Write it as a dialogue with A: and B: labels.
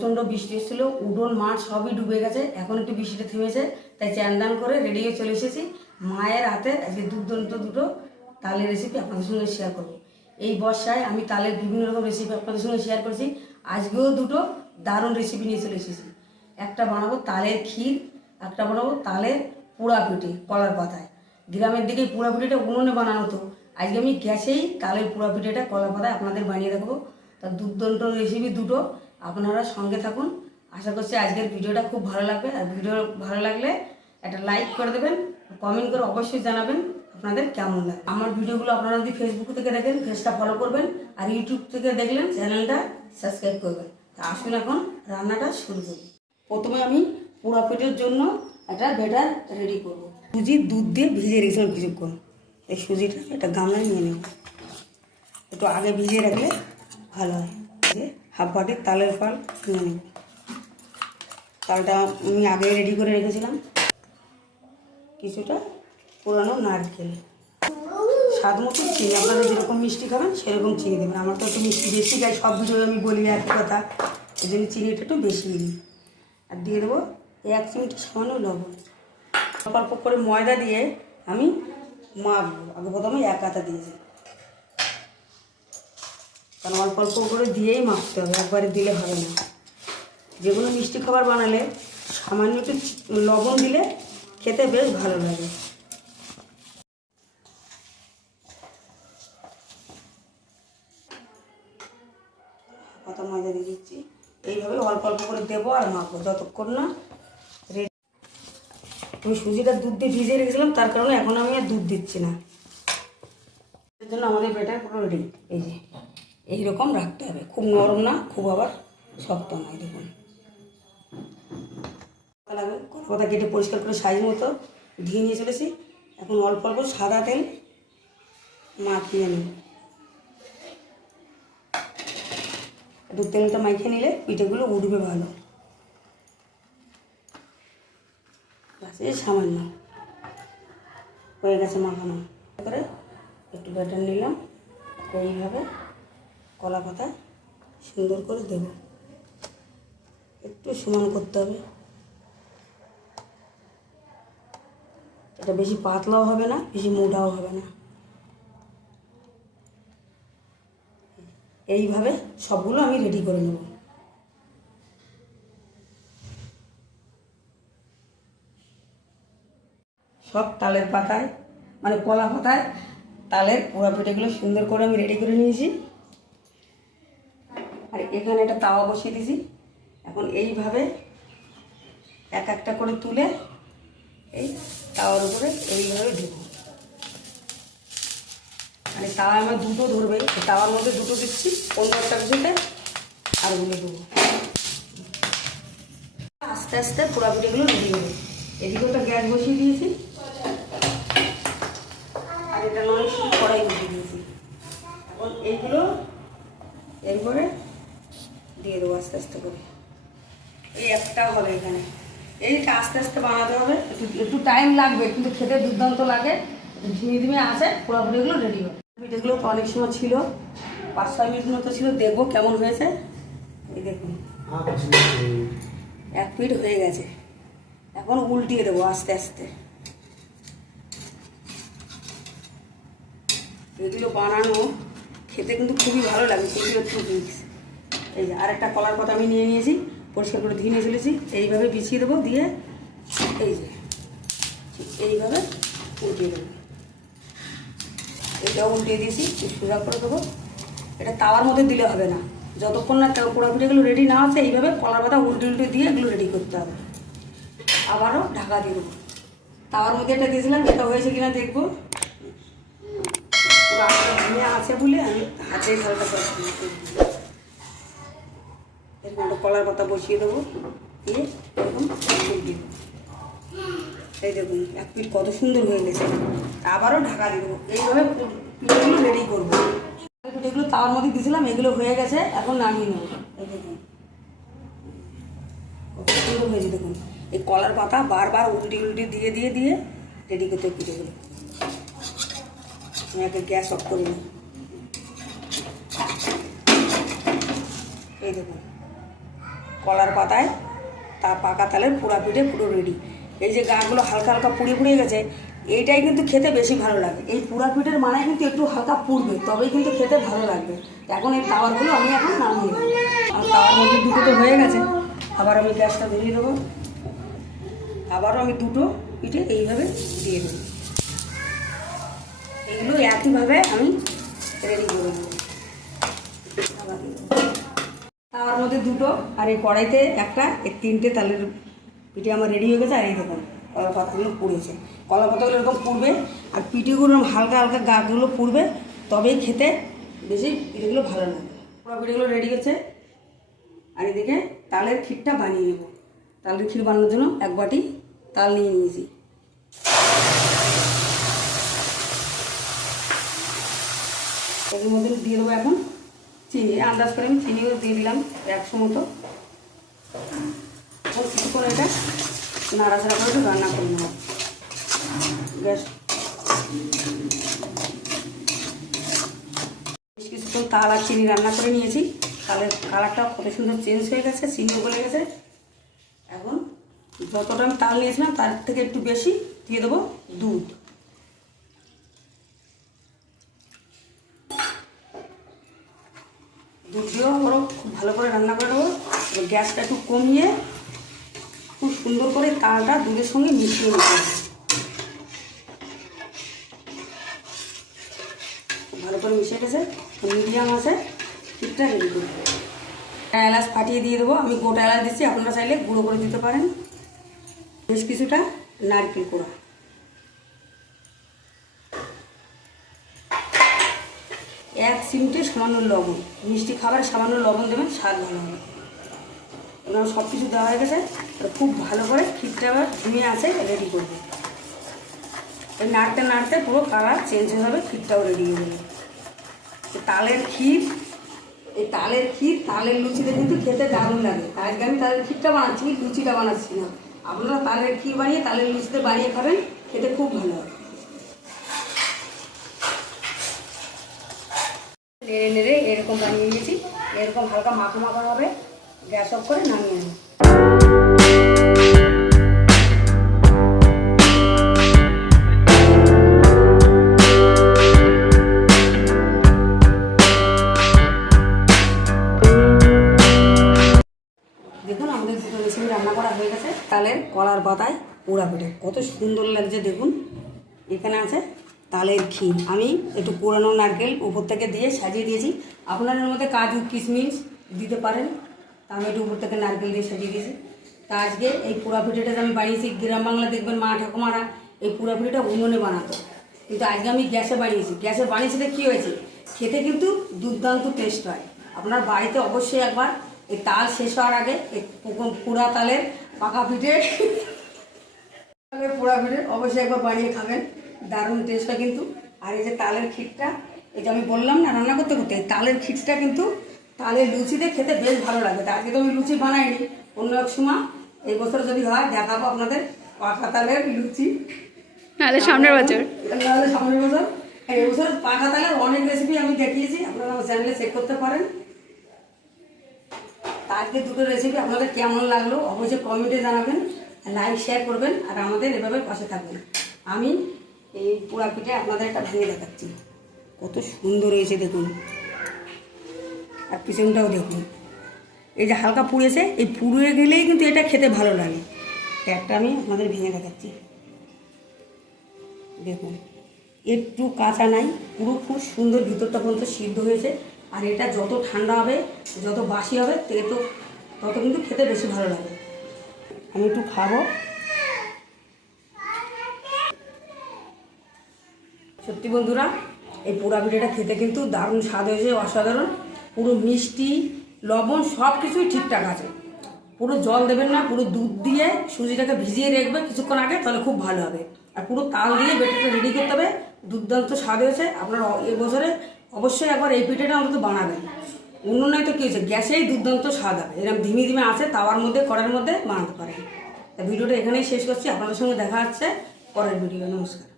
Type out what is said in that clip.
A: প্রচণ্ড বৃষ্টি এসেছিল উডোন মাঠ সবই ডুবে গেছে, এখন একটু বৃষ্টিটা থেমেছে, তাই চ্যান করে রেডি হয়ে চলে এসেছি। মায়ের হাতে আজকে দুর্দান্ত দুটো তালের রেসিপি আপনাদের সঙ্গে শেয়ার করব। এই বর্ষায় আমি তালের বিভিন্ন রকম রেসিপি আপনাদের সঙ্গে শেয়ার করেছি, আজকেও দুটো দারুণ রেসিপি নিয়ে চলে এসেছি। একটা বানাবো তালের ক্ষীর, একটা বানাবো তালের পোড়া পিঠে, কলার পাতায়। গ্রামের দিকে পোড়া পিঠেটা উনুনে বানানো হতো আজকে আমি গ্যাসেই তালের পোড়া পিঠেটা কলার পাতায় আপনাদের বানিয়ে দেখাবো। তার দুর্দান্ত রেসিপি দুটো আপনারা সঙ্গে থাকুন। আশা করছি আজকের ভিডিওটা খুব ভালো লাগবে। আর ভিডিও ভালো লাগলে একটা লাইক করে দেবেন কমেন্ট করে অবশ্যই জানাবেন আপনাদের কেমন লাগে। আমার ভিডিওগুলো আপনারা যদি ফেসবুক থেকে দেখেন ফেসটা ফলো করবেন আর ইউটিউব থেকে দেখলেন চ্যানেলটা সাবস্ক্রাইব করবেন। তা আসুন এখন রান্নাটা শুরু করি। প্রথমে আমি পোড়া পিঠের জন্য একটা বেটার রেডি করব। সুজি দুধ দিয়ে ভিজিয়ে রেখেছিলাম কিছুক্ষণ। এই সুজিটা একটা গামলায় নিয়ে নেব। একটু আগে ভিজিয়ে রাখলে ভালো হয়। হাফ বাটির তালের পাল নিয়ে নেব তালটা আমি আগে রেডি করে রেখেছিলাম। কিছুটা পুরানো নারকেল। স্বাদ মতো চিনি, আপনারা যেরকম মিষ্টি খাবেন, সেরকম চিনি দেবেন। আমার তো একটু মিষ্টি বেশি গাই সব ভিডিও আমি বলি একই কথা। এই জন্য চিনিটা একটু বেশি দিই। আর দিয়ে দেবো এক চিমটি সামান্য লবণ। অল্প করে ময়দা দিয়ে আমি মাখবো। আগে প্রথমে এক কাতা দিয়েছি কারণ অল্প অল্প করে দিয়েই মাখতে হবে, একবারে দিলে হবে না। যে কোনো মিষ্টি খাবার বানালে, সামান্য একটু লবণ দিলে খেতে বেশ ভালো লাগে। দিয়ে দিচ্ছি। এইভাবে অল্প অল্প করে দেবো আর মাখবো যতক্ষণ না রেডি। আমি সুজিটা দুধ দিয়ে ভিজিয়ে রেখেছিলাম, তার কারণে এখন আমি আর দুধ দিচ্ছি না। এর জন্য আমাদের বেটার পুরো রেডি এই যে। এইরকম রাখতে হবে। খুব নরম না, খুব আবার শক্ত নয়, দেখুন। লাগবে কেটে পরিষ্কার করে সাইজ মতো ধুয়ে নিয়ে চলেছি। এখন অল্প অল্প সাদা তেল মাখিয়ে নিই একটু তেলটা মাখিয়ে নিলে পিঠেগুলো উঠবে ভালো। এই সামান্য। হয়ে গেছে মাখানো। করে একটু ব্যাটার নিলাম, এইভাবে। কলা পাতা সুন্দর করে দেব। একটু সমান করতে হবে। এটা বেশি পাতলাও হবে না, বেশি মোটাও হবে না। এইভাবে সবগুলো আমি রেডি করে নেব। সব তালের পাতায় মানে কলা পাতায় তালের পোড়া পিঠেগুলো সুন্দর করে আমি রেডি করে নিয়েছি। এখানে একটা তাওয়া বসিয়ে দিয়েছি এখন এইভাবে এক একটা করে তুলে এই তাওয়ার উপরে এইভাবে দেবো মানে তাওয়া আমার দুটো ধরবে তাওয়ার মধ্যে দুটো দিচ্ছি, অন্য একটা কিছুতে আর ওগুলো দেবো। আস্তে আস্তে পোড়া পিঠেগুলো রেডি হবে এদিকে একটা গ্যাস বসিয়ে দিয়েছি। আর এটা নয় কড়াই বসিয়ে দিয়েছি। এখন এইগুলো এরপরে দিয়ে দেবো আস্তে আস্তে করে। এই একটা হবে এখানে। এইটা আস্তে আস্তে বানাতে হবে একটু একটু টাইম লাগবে কিন্তু খেতে দুর্দান্ত লাগে। ঝিমে ঝিমে আসে পোড়াপুরিগুলো রেডি হবে। পিঠেগুলো তো অনেক সময় ছিল পাঁচ ছয় মিনিট মতো ছিল দেখব কেমন হয়েছে। এই দেখুন। এক পিঠ হয়ে গেছে। এখন উল্টিয়ে দেবো আস্তে আস্তে। এগুলো বানানো খেতে কিন্তু খুবই ভালো লাগে সেগুলো ট্রিক্স এই যে আরেকটা কলার পাতা আমি নিয়ে নিয়েছি, পরিষ্কার করে ধুয়ে নিয়ে চলেছি। এইভাবে বিছিয়ে দেবো, দিয়ে এই যে এইভাবে উল্টিয়ে দেবো। এটাও উল্টিয়ে দিয়েছি সোজা করে দেবো। এটা তাওয়ার মধ্যে দিলে হবে না। যতক্ষণ না পোড়া পিঠেগুলো রেডি না আছে, এইভাবে কলার পাতা উল্টে উল্টে দিয়ে এগুলো রেডি করতে হবে। আবারও ঢাকা দিয়ে দেবো। তাওয়ার মধ্যে এটা দিয়েছিলাম, এটা হয়েছে কিনা দেখব। আছে বলে আমি হাতে হালকা করে কলার পাতা বসিয়ে দেবো। দিয়ে এরকম এই দেখুন, এক পিঠ কত সুন্দর হয়ে গেছে। আবারও ঢাকা দিয়ে দেবো। এইভাবে পিঠেগুলো রেডি করব। পিঠেগুলো তাওয়ার মধ্যে দিয়েছিলাম, এগুলো হয়ে গেছে, এখন নামিয়ে নেব। এই দেখুন। কত সুন্দর হয়েছে, দেখুন। এই কলার পাতা বারবার উল্টি উল্টি দিয়ে দিয়ে দিয়ে রেডি করতে পিঠেগুলো আমি একটা গ্যাস অফ করে নিই। এই দেখুন। কলার পাতায়, তা পাকা তালের পোড়া পিঠে পুরো রেডি এই যে গাগুলো হালকা হালকা পুড়ে পুড়িয়ে গেছে, এইটাই কিন্তু খেতে বেশি ভালো লাগে। এই পোড়া পিঠের মানে কিন্তু একটু হালকা পুড়বে, তবেই কিন্তু খেতে ভালো লাগবে। এখন এই তাওয়ারগুলো আমি এখন নামিয়ে দেবো আর তাওয়ার মধ্যে দুটো তো হয়ে গেছে, আবার আমি গ্যাসটা ধরিয়ে দেবো। আবারও আমি দুটো পিঠে এইভাবে দিয়ে দেবো। এগুলো একইভাবে আমি রেডি করে দেবো আবার দিয়ে দেবো। তাওয়ার মধ্যে দুটো আর এই কড়াইতে একটা, এই তিনটে তালের পিঠে আমার রেডি হয়ে গেছে আর এই দেখুন, কলা পাতাগুলো পুড়েছে। কলা পাতাগুলো এরকম পুড়বে আর পিঠেগুলো হালকা হালকা গাগুলো পুড়বে, তবেই খেতে বেশি পিঠেগুলো ভালো লাগবে। পুরো পিঠেগুলো রেডি হচ্ছে আর এদিকে তালের ক্ষীরটা বানিয়ে নেব। তালের ক্ষীর বানানোর জন্য এক বাটি তাল নিয়ে নিয়েছি। এর মধ্যে দিয়ে দেবো এখন চিনি, আন্দাজ করে আমি চিনিও দিয়ে দিলাম একশো মতো। কিছুক্ষণ এটা নাড়াচাড়া করে রান্না করে নেব। গ্যাস। বেশ কিছুক্ষণ তাল আর চিনি রান্না করে নিয়েছি। তালের কালারটা কত সুন্দর চেঞ্জ হয়ে গেছে, চিনিও গলে গেছে। এখন যতটা আমি তাল নিয়েছিলাম তার থেকে একটু বেশি দিয়ে দেবো দুধ। দুধ দিয়েও খুব ভালো করে রান্না করে নেব। গ্যাসটা একটু কমিয়ে খুব সুন্দর করে তালটা দুধের সঙ্গে মিশিয়ে নিতে হবে ভালো করে মিশিয়ে গেছে মিডিয়াম আছে ঠিকঠাক রেডি করে দেবো। এলাচ ফাটিয়ে দিয়ে দেবো। আমি গোটা এলাচ দিচ্ছি, আপনারা চাইলে গুঁড়ো করে দিতে পারেন। বেশ কিছুটা নারকেল কোড়া। চিমটে সামান্য লবণ, মিষ্টি খাবার সামান্য লবণ দেবেন, স্বাদ ভালো হবে। এবার সব কিছু দেওয়া হয়ে গেছে খুব ভালো করে ক্ষীরটা আবার ঘুমিয়ে আছে রেডি করবে। নাড়তে নাড়তে পুরো কালার চেঞ্জ হয়ে যাবে, ক্ষীরটাও রেডি হয়ে যাবে। তালের ক্ষীর, এই তালের ক্ষীর, তালের লুচিতে কিন্তু খেতে দারুণ লাগে। তাই আমি তালের ক্ষীরটা বানাচ্ছি, লুচিটা বানাচ্ছি না। আপনারা তালের ক্ষীর বানিয়ে, তালের লুচিতে বানিয়ে খাবেন, খেতে খুব ভালো হয় নেড়ে নেড়ে এরকম বানিয়ে নিয়েছি। এরকম হালকা মাখা মাখা হবে। গ্যাস অফ করে নামিয়ে নেব। দেখুন, আমাদের রান্না করা হয়ে গেছে। কলার পাতায় পোড়া পিঠে। কত সুন্দর লাগছে, দেখুন। এখানে আছে তালের ক্ষীর। আমি একটু পুরানো নারকেল উপর থেকে দিয়ে সাজিয়ে দিয়েছি। আপনাদের মধ্যে কাজু, কিশমিশ দিতে পারেন। তা আমি একটু উপর থেকে নারকেল দিয়ে সাজিয়ে দিয়েছি। তা আজকে এই পোড়া পিঠেটা আমি বানিয়েছি, গ্রাম বাংলা দেখবেন মা ঠাকুমারা এই পোড়া পিঠেটা উনুনে বানাতো। কিন্তু আজকে আমি গ্যাসে বানিয়েছি। গ্যাসে বানিয়েছিতে কী হয়েছে? খেতে কিন্তু দুর্দান্ত টেস্ট হয়। আপনার বাড়িতে অবশ্যই একবার এই তাল শেষ হওয়ার আগে এই পোড়া তালের পাকা পিঠে পোড়া পিঠে অবশ্যই একবার বানিয়ে খাবেন। দারুণ টেস্ট হয় কিন্তু। আর এই যে তালের ক্ষীরটা এই যে আমি বললাম না রান্না করতে করতে তালের ক্ষীরটা কিন্তু তালের লুচিতে খেতে বেশ ভালো লাগে। তা আজকে তো আমি লুচি বানাইনি অন্য এক সময় এই বছর যদি হয় দেখাবো আপনাদের পাকা তালের লুচি।
B: নাহলে সামনের বছর।
A: নাহলে সামনের বছর। এই বছর পাকা তালের অনেক রেসিপি আমি দেখিয়েছি আপনারা আমার চ্যানেলে চেক করতে পারেন। আজকে দুটো রেসিপি আপনাদের কেমন লাগল অবশ্যই কমেন্টে জানাবেন লাইক শেয়ার করবেন আর আমাদের এভাবে পাশে থাকবেন। আমি এই পোড়া পিঠে আপনাদের একটা ভেঙে দেখাচ্ছি। কত সুন্দর হয়েছে দেখুন। আর পিছনটাও দেখুন। এই যে হালকা পুড়েছে এই পুড়ে গেলেই কিন্তু এটা খেতে ভালো লাগে। তো একটা আমি আপনাদের ভেঙে দেখাচ্ছি। দেখুন, একটু কাঁচা নাই, পুরো খুব সুন্দর ভিতরটা পর্যন্ত সিদ্ধ হয়েছে। আর এটা যত ঠান্ডা হবে, যত বাসি হবে, তত তত কিন্তু খেতে বেশি ভালো লাগে। আমি একটু খাব। সত্যি বন্ধুরা, এই পোড়া পিঠাটা খেতে কিন্তু দারুণ স্বাদ হয়েছে, অসাধারণ। পুরো মিষ্টি, লবণ সব কিছুই ঠিকঠাক আছে। পুরো জল দেবেন না, পুরো দুধ দিয়ে সুজিটাকে ভিজিয়ে রাখবে কিছুক্ষণ আগে, তাহলে খুব ভালো হবে। আর পুরো তাল দিয়ে বেটারটা রেডি করতে হবে। দুর্দান্ত স্বাদ হয়েছে। আপনারা এ বছরে অবশ্যই একবার এই পিঠেটা অন্তত বানাবেন। অন্য নয় তো কী হয়েছে, গ্যাসেই দুর্দান্ত স্বাদ হবে। এরকম ধীমে ধীমে আছে, তাওয়ার মধ্যে, কড়ার মধ্যে বানাতে পারেন। তা ভিডিওটা এখানেই শেষ করছি। আপনাদের সঙ্গে দেখা হচ্ছে পরের ভিডিও নমস্কার।